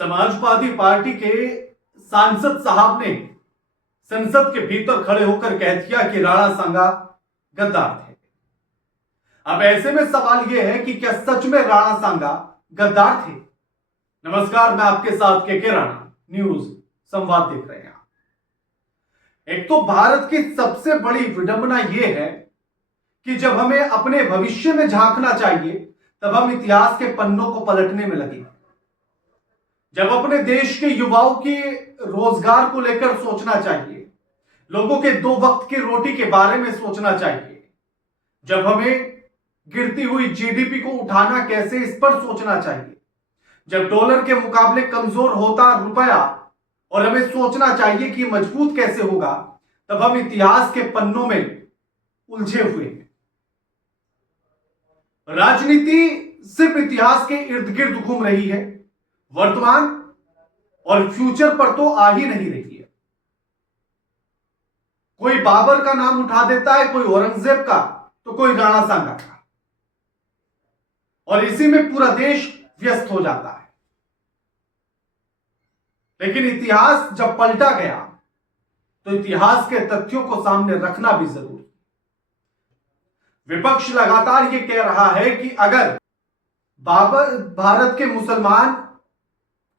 Samajwadi party के सांसद साहब ने संसद के भीतर खड़े होकर कह दिया कि राणा सांगा गद्दार थे। अब ऐसे में सवाल यह है कि क्या सच में राणा सांगा गद्दार थे? नमस्कार, मैं आपके साथ के राणा न्यूज संवाद देख रहे हैं। एक तो भारत की सबसे बड़ी विडंबना यह है कि जब हमें अपने भविष्य में झांकना चाहिए तब हम इतिहास के पन्नों को पलटने में लगे। जब अपने देश के युवाओं के रोजगार को लेकर सोचना चाहिए, लोगों के 2 वक्त की रोटी के बारे में सोचना चाहिए, जब हमें गिरती हुई जीडीपी को उठाना कैसे इस पर सोचना चाहिए, जब डॉलर के मुकाबले कमजोर होता रुपया और हमें सोचना चाहिए कि मजबूत कैसे होगा, तब हम इतिहास के पन्नों में उलझे हुए हैं। राजनीति सिर्फ इतिहास के इर्द गिर्द घूम रही है, वर्तमान और फ्यूचर पर तो आ ही नहीं रही है। कोई बाबर का नाम उठा देता है, कोई औरंगजेब का, तो कोई राणा सांगा का, और इसी में पूरा देश व्यस्त हो जाता है। लेकिन इतिहास जब पलटा गया तो इतिहास के तथ्यों को सामने रखना भी जरूरी। विपक्ष लगातार यह कह रहा है कि अगर बाबर भारत के मुसलमान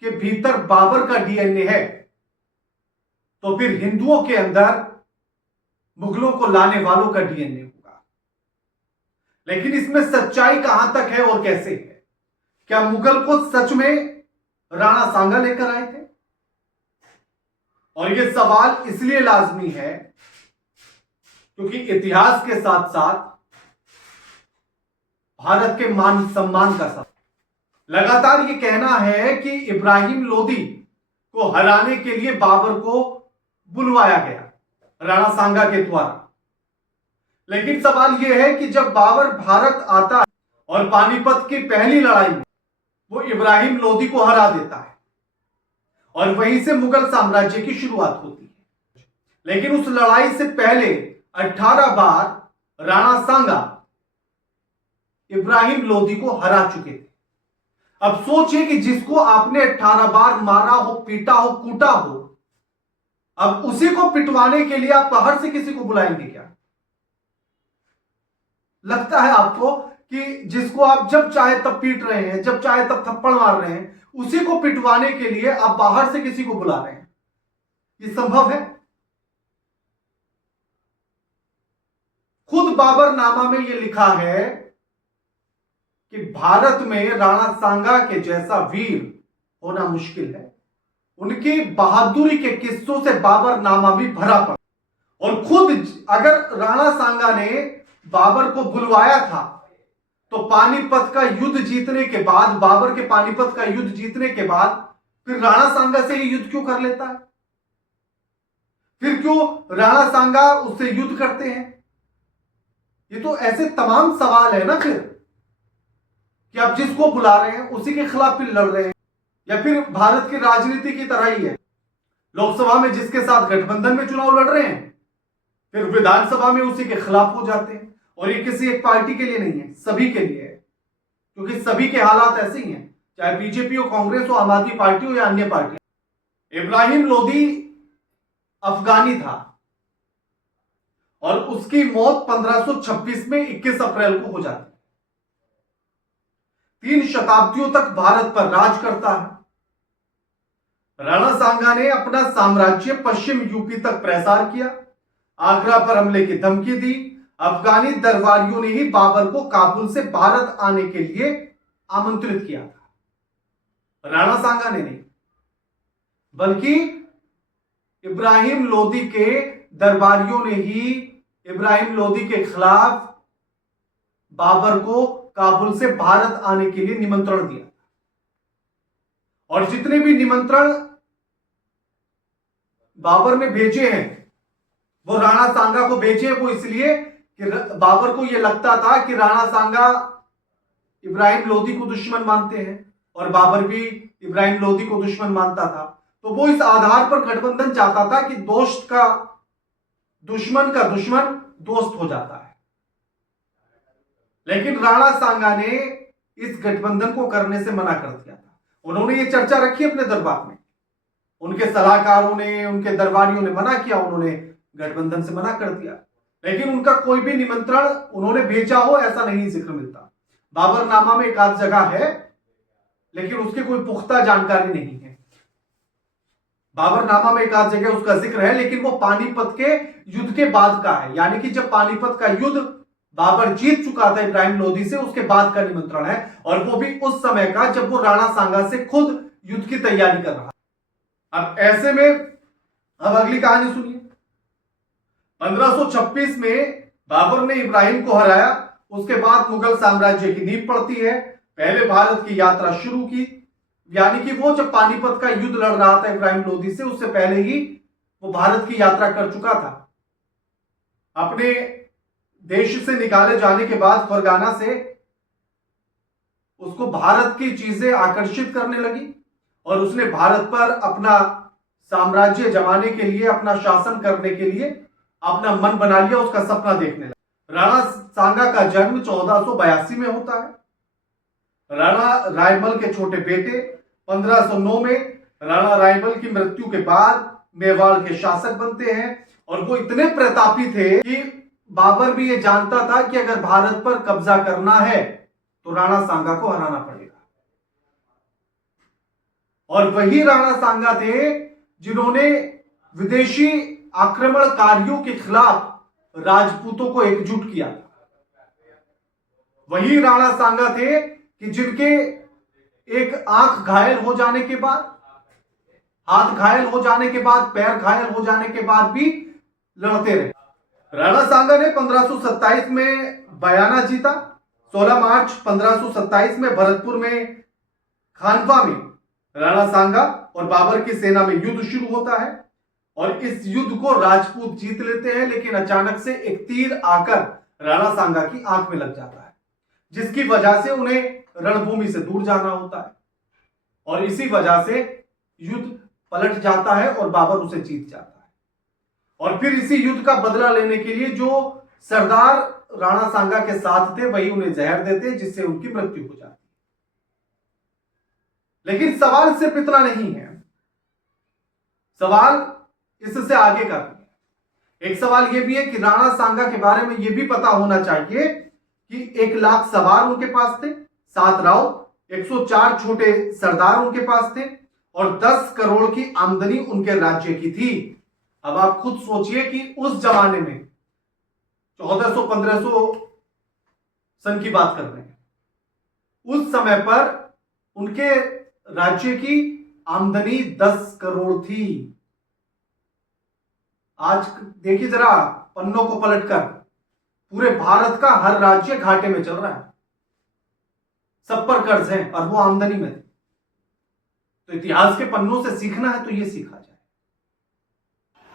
के भीतर बाबर का डीएनए है तो फिर हिंदुओं के अंदर मुगलों को लाने वालों का डीएनए होगा। लेकिन इसमें सच्चाई कहां तक है और कैसे है? क्या मुगल को सच में राणा सांगा लेकर आए थे? और यह सवाल इसलिए लाजमी है क्योंकि इतिहास के साथ साथ भारत के मान सम्मान का सवाल। लगातार यह कहना है कि इब्राहिम लोदी को हराने के लिए बाबर को बुलवाया गया राणा सांगा के द्वारा। लेकिन सवाल यह है कि जब बाबर भारत आता है और पानीपत की पहली लड़ाई में वो इब्राहिम लोदी को हरा देता है और वहीं से मुगल साम्राज्य की शुरुआत होती है। लेकिन उस लड़ाई से पहले 18 बार राणा सांगा इब्राहिम लोदी को हरा चुके थे। अब सोचिए कि जिसको आपने 18 बार मारा हो, पीटा हो, कूटा हो, अब उसी को पिटवाने के लिए आप बाहर से किसी को बुलाएंगे क्या? लगता है आपको कि जिसको आप जब चाहे तब पीट रहे हैं, जब चाहे तब थप्पड़ मार रहे हैं, उसी को पिटवाने के लिए आप बाहर से किसी को बुला रहे हैं? ये संभव है? खुद बाबरनामा में यह लिखा है कि भारत में राणा सांगा के जैसा वीर होना मुश्किल है। उनकी बहादुरी के किस्सों से बाबरनामा भी भरा पड़ा। और खुद अगर राणा सांगा ने बाबर को बुलवाया था तो पानीपत का युद्ध जीतने के बाद, बाबर के पानीपत का युद्ध जीतने के बाद फिर राणा सांगा से ही युद्ध क्यों कर लेता है? फिर क्यों राणा सांगा उससे युद्ध करते हैं? ये तो ऐसे तमाम सवाल है ना फिर कि आप जिसको बुला रहे हैं उसी के खिलाफ फिर लड़ रहे हैं। या फिर भारत की राजनीति की तरह ही है, लोकसभा में जिसके साथ गठबंधन में चुनाव लड़ रहे हैं फिर विधानसभा में उसी के खिलाफ हो जाते हैं। और ये किसी एक पार्टी के लिए नहीं है, सभी के लिए है, क्योंकि सभी के हालात ऐसे ही हैं, चाहे बीजेपी हो, कांग्रेस हो, आम आदमी पार्टी हो या अन्य पार्टी। इब्राहिम लोदी अफगानी था और उसकी मौत 1526 में 21 अप्रैल को हो जाती है। 3 शताब्दियों तक भारत पर राज करता है। राणा सांगा ने अपना साम्राज्य पश्चिम यूपी तक प्रसार किया, आगरा पर हमले की धमकी दी। अफगानी दरबारियों ने ही बाबर को काबुल से भारत आने के लिए आमंत्रित किया था, राणा सांगा ने नहीं, बल्कि इब्राहिम लोदी के दरबारियों ने ही इब्राहिम लोदी के खिलाफ बाबर को काबुल से भारत आने के लिए निमंत्रण दिया। और जितने भी निमंत्रण बाबर ने भेजे हैं वो राणा सांगा को भेजे, वो इसलिए कि बाबर को यह लगता था कि राणा सांगा इब्राहिम लोदी को दुश्मन मानते हैं और बाबर भी इब्राहिम लोदी को दुश्मन मानता था। तो वो इस आधार पर गठबंधन चाहता था कि दोस्त का दुश्मन दोस्त हो जाता है। लेकिन राणा सांगा ने इस गठबंधन को करने से मना कर दिया था। उन्होंने ये चर्चा रखी अपने दरबार में, उनके सलाहकारों ने, उनके दरबारियों ने मना किया, उन्होंने गठबंधन से मना कर दिया, लेकिन उनका कोई भी निमंत्रण उन्होंने भेजा हो ऐसा नहीं जिक्र मिलता। बाबरनामा में एक आध जगह है, लेकिन उसकी कोई पुख्ता जानकारी नहीं है। बाबरनामा में एक आध जगह उसका जिक्र है, लेकिन वो पानीपत के युद्ध के बाद का है, यानी कि जब पानीपत का युद्ध बाबर जीत चुका था इब्राहिम लोदी से, उसके बाद का निमंत्रण है, और वो भी उस समय का जब वो राणा सांगा से खुद युद्ध की तैयारी कर रहा। अब ऐसे में अब अगली कहानी सुनिए। 1526 में बाबर ने इब्राहिम को हराया, उसके बाद मुगल साम्राज्य की नींव पड़ती है। पहले भारत की यात्रा शुरू की, यानी कि वो जब पानीपत का युद्ध लड़ रहा था इब्राहिम लोदी से, उससे पहले ही वो भारत की यात्रा कर चुका था। अपने देश से निकाले जाने के बाद फरगाना से उसको भारत की चीजें आकर्षित करने लगी और उसने भारत पर अपना साम्राज्य जमाने के लिए, अपना शासन करने के लिए अपना मन बना लिया, उसका सपना देखने लगा। राणा सांगा का जन्म 1482 में होता है। राणा रायमल के छोटे बेटे 1509 में राणा रायमल की मृत्यु के बाद मेवाड़ के शासक बनते हैं, और वो इतने प्रतापी थे कि बाबर भी ये जानता था कि अगर भारत पर कब्जा करना है तो राणा सांगा को हराना पड़ेगा। और वही राणा सांगा थे जिन्होंने विदेशी आक्रमणकारियों के खिलाफ राजपूतों को एकजुट किया। वही राणा सांगा थे कि जिनके एक आंख घायल हो जाने के बाद, हाथ घायल हो जाने के बाद, पैर घायल हो जाने के बाद भी लड़ते रहे। राणा सांगा ने 1527 में बयाना जीता। 16 मार्च 1527 में भरतपुर में खानवा में राणा सांगा और बाबर की सेना में युद्ध शुरू होता है, और इस युद्ध को राजपूत जीत लेते हैं, लेकिन अचानक से एक तीर आकर राणा सांगा की आंख में लग जाता है, जिसकी वजह से उन्हें रणभूमि से दूर जाना होता है, और इसी वजह से युद्ध पलट जाता है और बाबर उसे जीत जाता है। और फिर इसी युद्ध का बदला लेने के लिए जो सरदार राणा सांगा के साथ थे, वही उन्हें जहर देते, जिससे उनकी मृत्यु हो जाती। लेकिन सवाल सिर्फ इतना नहीं है, सवाल इससे आगे का भी। एक सवाल यह भी है कि राणा सांगा के बारे में यह भी पता होना चाहिए कि 1 लाख सवार उनके पास थे, 7 राव, 104 छोटे सरदार उनके पास थे, और 10 करोड़ की आमदनी उनके राज्य की थी। अब आप खुद सोचिए कि उस जमाने में 1400-1500 सन की बात कर रहे हैं, उस समय पर उनके राज्य की आमदनी 10 करोड़ थी। आज देखिए जरा पन्नों को पलटकर, पूरे भारत का हर राज्य घाटे में चल रहा है, सब पर कर्ज है और वो आमदनी में थे। तो इतिहास के पन्नों से सीखना है तो ये सीखा जाए।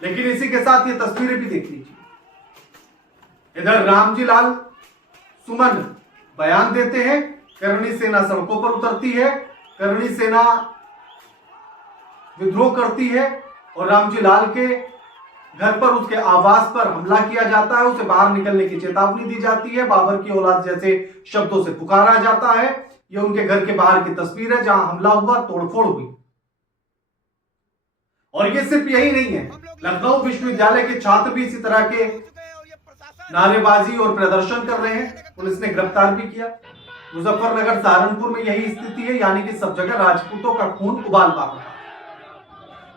लेकिन इसी के साथ ये तस्वीरें भी देख लीजिए। इधर रामजी लाल सुमन बयान देते हैं, करणी सेना सड़कों पर उतरती है, करणी सेना विद्रोह करती है, और रामजी लाल के घर पर, उसके आवास पर हमला किया जाता है, उसे बाहर निकलने की चेतावनी दी जाती है, बाबर की औलाद जैसे शब्दों से पुकारा जाता है। यह उनके घर के बाहर की तस्वीर है जहां हमला हुआ, तोड़फोड़ हुई। और ये सिर्फ यही नहीं है, लखनऊ विश्वविद्यालय के छात्र भी इसी तरह के नारेबाजी और प्रदर्शन कर रहे हैं, पुलिस ने गिरफ्तार भी किया। मुजफ्फरनगर, सहारनपुर में यही स्थिति है, यानी कि सब जगह राजपूतों का खून उबाल पा रहा है।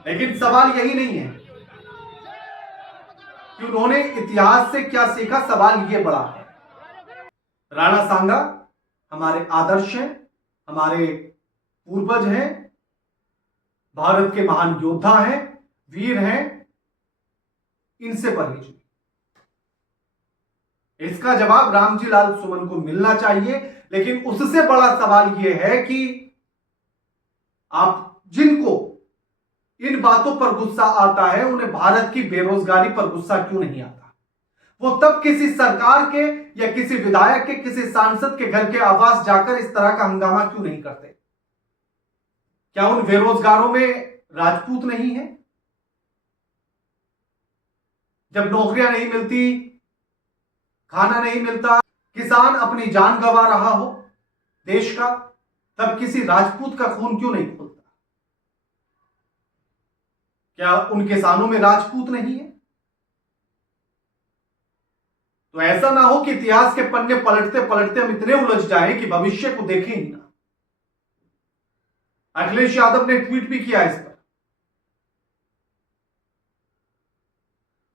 लेकिन सवाल यही नहीं है कि उन्होंने इतिहास से क्या सीखा, सवाल यह बड़ा है। राणा सांगा हमारे आदर्श हैं, हमारे पूर्वज हैं, भारत के महान योद्धा हैं, वीर हैं, इनसे परहेज। इसका जवाब रामजी लाल सुमन को मिलना चाहिए। लेकिन उससे बड़ा सवाल यह है कि आप जिनको इन बातों पर गुस्सा आता है, उन्हें भारत की बेरोजगारी पर गुस्सा क्यों नहीं आता? वो तब किसी सरकार के या किसी विधायक के, किसी सांसद के घर के आवास जाकर इस तरह का हंगामा क्यों नहीं करते? क्या उन बेरोजगारों में राजपूत नहीं है? जब नौकरियां नहीं मिलती, खाना नहीं मिलता, किसान अपनी जान गंवा रहा हो देश का, तब किसी राजपूत का खून क्यों नहीं खोलता? क्या उन किसानों में राजपूत नहीं है? तो ऐसा ना हो कि इतिहास के पन्ने पलटते पलटते हम इतने उलझ जाएं कि भविष्य को देखें ही ना। अखिलेश यादव ने ट्वीट भी किया इस पर।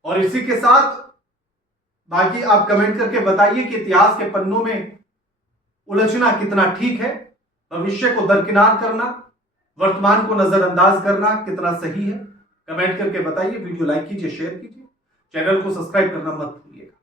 और इसी के साथ बाकी आप कमेंट करके बताइए कि इतिहास के पन्नों में उलझना कितना ठीक है, भविष्य को दरकिनार करना, वर्तमान को नजरअंदाज करना कितना सही है। कमेंट करके बताइए। वीडियो लाइक कीजिए, शेयर कीजिए, चैनल को सब्सक्राइब करना मत भूलिएगा।